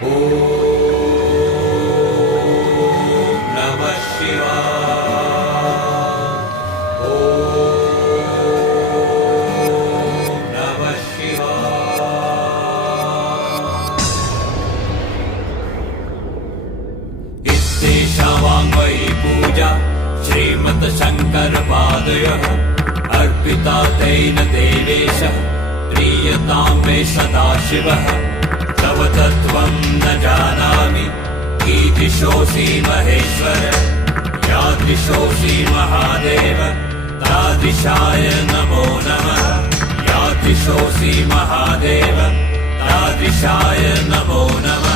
ॐ नमः शिवाय। ॐ नमः शिवाय। इत्येषा वाङ्मयी पूजा श्रीमद्शङ्करपादयोः अर्पिता तेन देवेश प्रीयतां मे सदाशिवः। तव तत्त्वं न जानामि ईदृशोऽसि महेश्वर। यादृशोऽसि महादेव तादृशाय नमो नमः। यादृशोऽसि महादेव तादृशाय नमो नमः।